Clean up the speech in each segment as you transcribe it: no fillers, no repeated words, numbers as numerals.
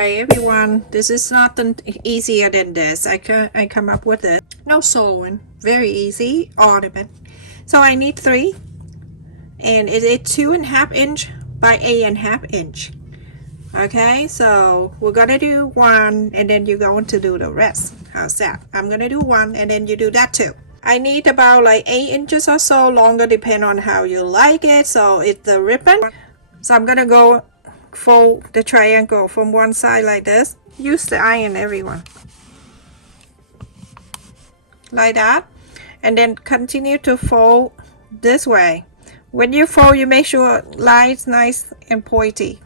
Alright everyone, this is nothing easier than this. I come up with it. No sewing, very easy ornament. So I need 3 and it is 2.5 inch by 8.5 inch. Okay, so we're gonna do 1 and then you're going to do the rest. How's that? I'm gonna do 1 and then you do that too. I need about like 8 inches or so longer, depend on how you like it. So it's the ribbon. So I'm gonna go fold the triangle from one side like this. Use the iron everyone, like that, and then continue to fold this way. When you fold, you make sure lines nice and pointy,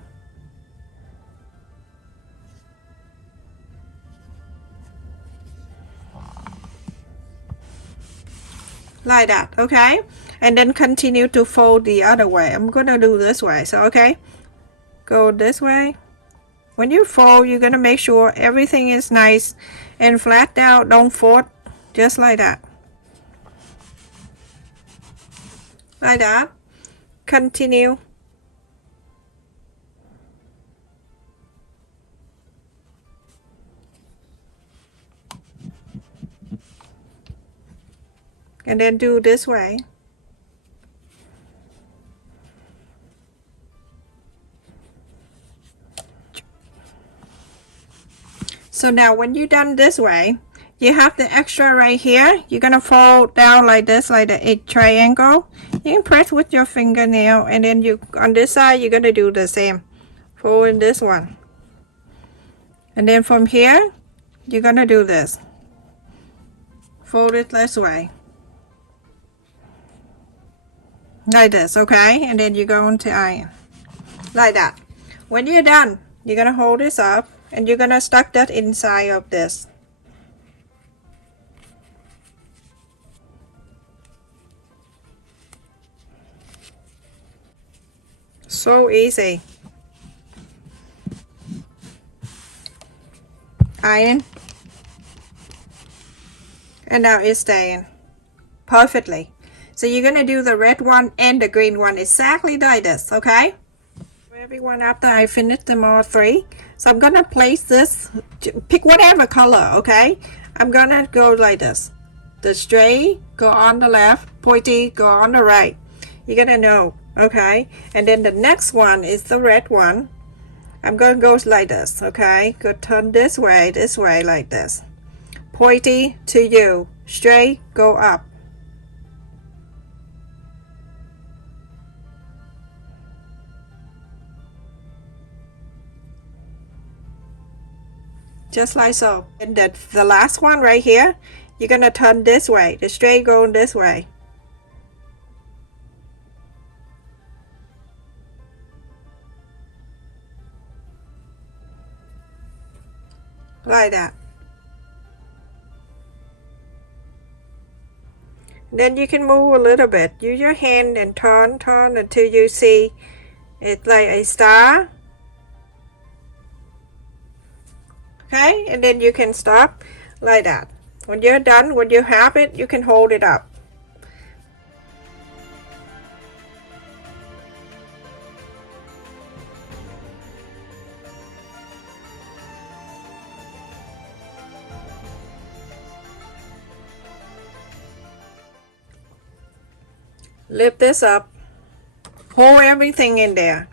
like that. Okay, and then continue to fold the other way. I'm gonna do this way, so okay, go this way. When you fold, you're gonna make sure everything is nice and flat down. Don't fold, just like that, like that. Continue. And then do this way. So now when you're done this way, you have the extra right here. You're gonna fold down like this, like a triangle. You can press with your fingernail, and then you on this side you're gonna do the same. Fold in this one, and then from here you're gonna do this. Fold it this way, like this, okay? And then you're going to iron, like that. When you're done, you're gonna hold this up and you're gonna stuck that inside of this. So easy. Iron, and now it's staying perfectly. So you're gonna do the red one and the green one exactly like this, okay? Everyone, after I finish them all 3, so I'm gonna place this, pick whatever color, okay? I'm gonna go like this. The straight go on the left, pointy go on the right. You're gonna know, okay? And then the next one is the red one. I'm gonna go like this, okay? Go turn this way, like this. Pointy to you, straight go up. Just like so. And the last one right here, you're gonna turn this way, the straight going this way. Like that. Then you can move a little bit. Use your hand and turn until you see it like a star. Okay, and then you can stop like that. When you're done, when you have it, you can hold it up. Lift this up, hold everything in there.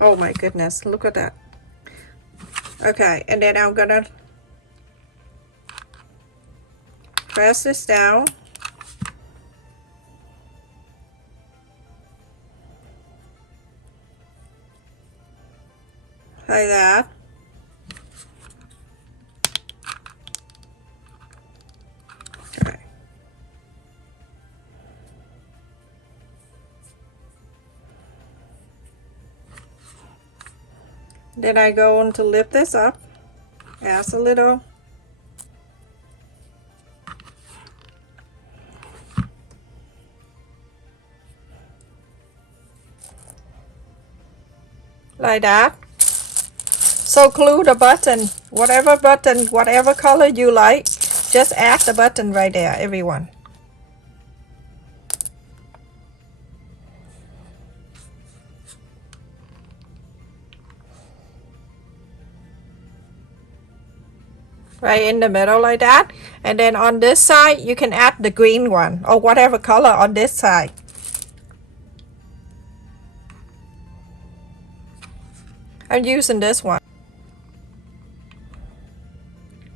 Oh my goodness, look at that. Okay, and then I'm gonna press this down. Like that. Okay. Then I go on to lift this up, add a little. Like that. So glue the button, whatever color you like, just add the button right there, everyone. right in the middle like that. And then on this side you can add the green one or whatever color on this side. I'm using this one.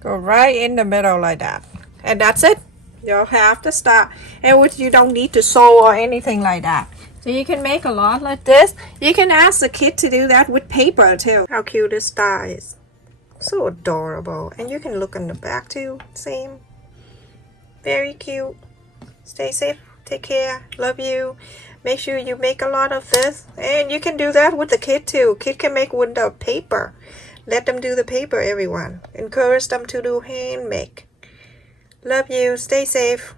Go right in the middle like that, and that's it. You'll have to start, and which you don't need to sew or anything like that. So you can make a lot like this. You can ask the kid to do that with paper too. How cute this star is. So adorable. And you can look in the back too. Same. Very cute. Stay safe. Take care. Love you. Make sure you make a lot of this. And you can do that with the kid too. Kid can make with the paper. Let them do the paper, everyone. Encourage them to do hand make. Love you. Stay safe.